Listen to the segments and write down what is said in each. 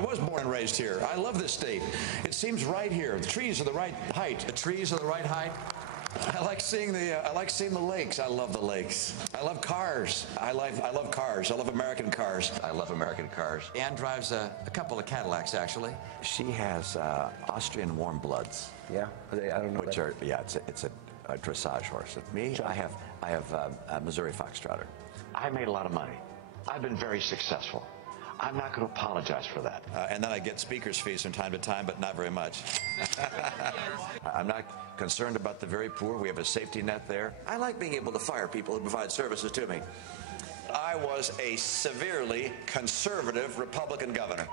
I was born and raised here. I love this state. It seems right here. The trees are the right height. The trees are the right height. I like seeing the lakes. I love the lakes. I love cars. I love cars. I love American cars. I love American cars. Ann drives a couple of Cadillacs, actually. She has Austrian warm bloods. Yeah, I don't know. Which are it's a dressage horse. Me, I have a Missouri Foxtrotter. I made a lot of money. I've been very successful. I'm not going to apologize for that. And then I get speaker's fees from time to time, but not very much. I'm not concerned about the very poor. We have a safety net there. I like being able to fire people who provide services to me. I was a severely conservative Republican governor.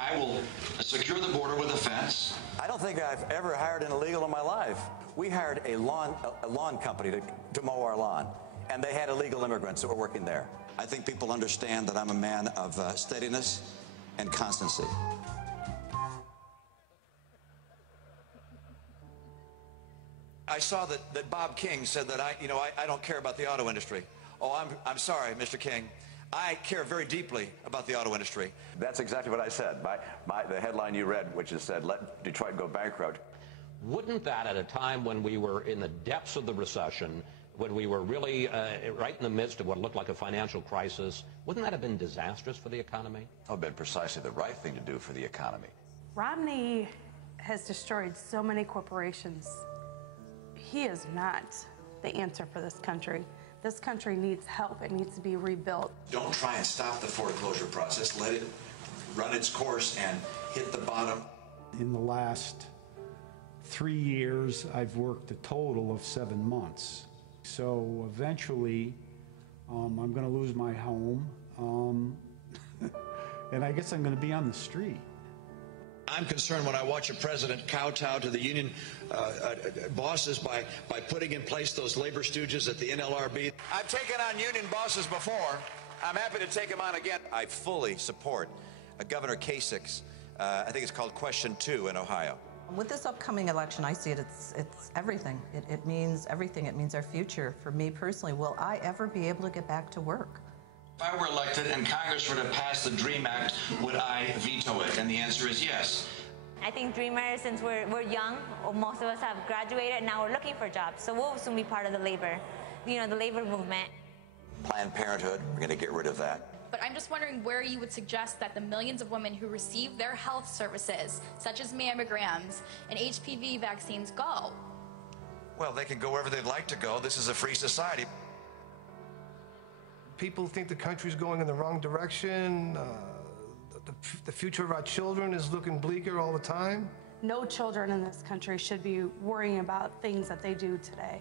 I will secure the border with a fence. I don't think I've ever hired an illegal in my life. We hired a lawn company to mow our lawn, and they had illegal immigrants that were working there. I think people understand that I'm a man of steadiness and constancy. I saw that Bob King said that I don't care about the auto industry. Oh, I'm sorry, Mr. King. I care very deeply about the auto industry. That's exactly what I said. The headline you read, which is said, "Let Detroit go bankrupt." Wouldn't that, at a time when we were in the depths of the recession, when we were really right in the midst of what looked like a financial crisis, wouldn't that have been disastrous for the economy? It would have been precisely the right thing to do for the economy. Romney has destroyed so many corporations. He is not the answer for this country. This country needs help. It needs to be rebuilt. Don't try and stop the foreclosure process. Let it run its course and hit the bottom. In the last 3 years, I've worked a total of 7 months. So eventually, I'm going to lose my home, and I guess I'm going to be on the street. I'm concerned when I watch a president kowtow to the union bosses by putting in place those labor stooges at the NLRB. I've taken on union bosses before. I'm happy to take them on again. I fully support Governor Kasich's, I think it's called Question 2 in Ohio. With this upcoming election, I see it's everything. It means everything. It means our future. For me personally, will I ever be able to get back to work? If I were elected and Congress were to pass the DREAM Act, would I veto it? And the answer is yes. I think Dreamers, since we're young, most of us have graduated, and now we're looking for jobs. So we'll soon be part of the labor movement. Planned Parenthood, we're going to get rid of that. But I'm just wondering where you would suggest that the millions of women who receive their health services, such as mammograms and HPV vaccines, go. Well, they can go wherever they'd like to go. This is a free society. People think the country's going in the wrong direction. The future of our children is looking bleaker all the time. No children in this country should be worrying about things that they do today.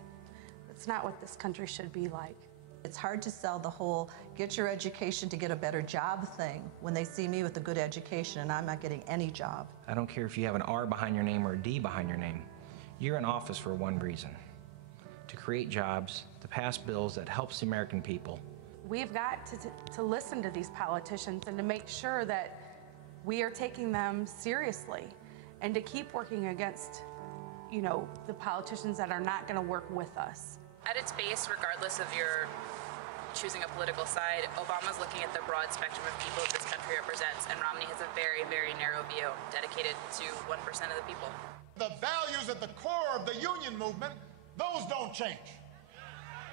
It's not what this country should be like. It's hard to sell the whole get your education to get a better job thing when they see me with a good education and I'm not getting any job. I don't care if you have an R behind your name or a D behind your name. You're in office for one reason: to create jobs, to pass bills that helps the American people. We've got to listen to these politicians and to make sure that we are taking them seriously and to keep working against, the politicians that are not going to work with us. At its base, regardless of your choosing a political side, Obama's looking at the broad spectrum of people that this country represents, and Romney has a very, very narrow view dedicated to 1% of the people. The values at the core of the union movement, those don't change.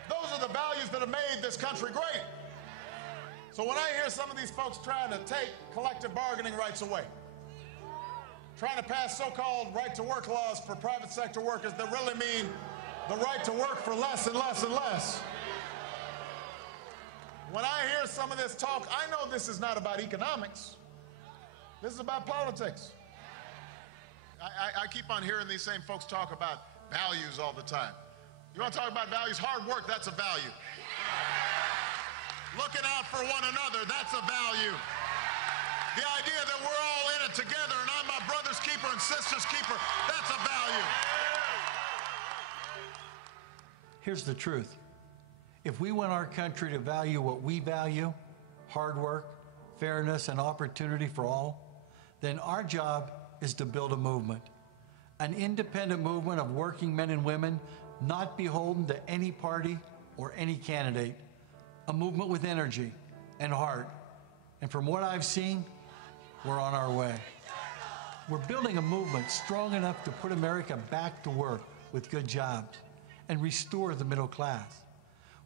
Those are the values that have made this country great. So when I hear some of these folks trying to take collective bargaining rights away, trying to pass so-called right-to-work laws for private sector workers that really mean the right to work for less and less and less. When I hear some of this talk, I know this is not about economics. This is about politics. I keep on hearing these same folks talk about values all the time. You want to talk about values? Hard work, that's a value. Looking out for one another, that's a value. The idea that we're all in it together and I'm my brother's keeper and sister's keeper, that's a value. Here's the truth. If we want our country to value what we value, hard work, fairness, and opportunity for all, then our job is to build a movement. An independent movement of working men and women, not beholden to any party or any candidate. A movement with energy and heart. And from what I've seen, we're on our way. We're building a movement strong enough to put America back to work with good jobs and restore the middle class.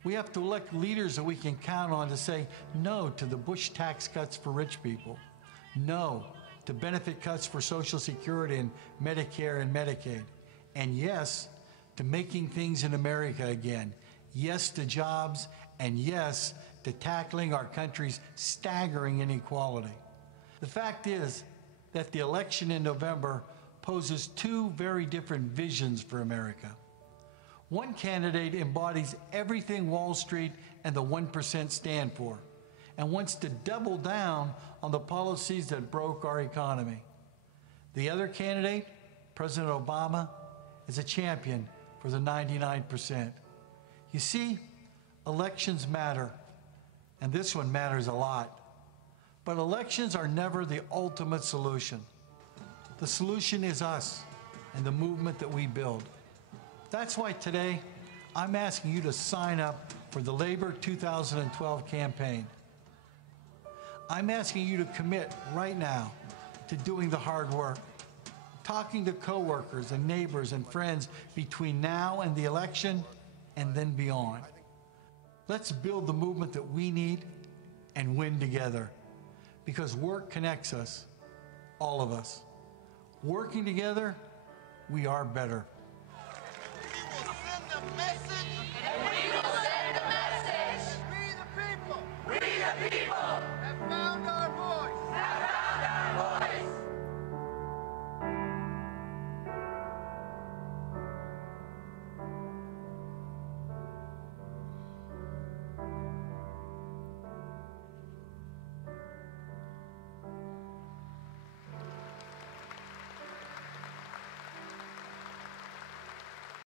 We have to elect leaders that we can count on to say no to the Bush tax cuts for rich people, no to benefit cuts for Social Security and Medicare and Medicaid, and yes to making things in America again, yes to jobs, and yes to tackling our country's staggering inequality. The fact is that the election in November poses two very different visions for America. One candidate embodies everything Wall Street and the 1% stand for, and wants to double down on the policies that broke our economy. The other candidate, President Obama, is a champion for the 99%. You see, elections matter, and this one matters a lot. But elections are never the ultimate solution. The solution is us and the movement that we build. That's why today, I'm asking you to sign up for the Labor 2012 campaign. I'm asking you to commit right now to doing the hard work, talking to coworkers and neighbors and friends between now and the election and then beyond. Let's build the movement that we need and win together, because work connects us, all of us. Working together, we are better. We will send the message. And we will send the message. We the people. We the people.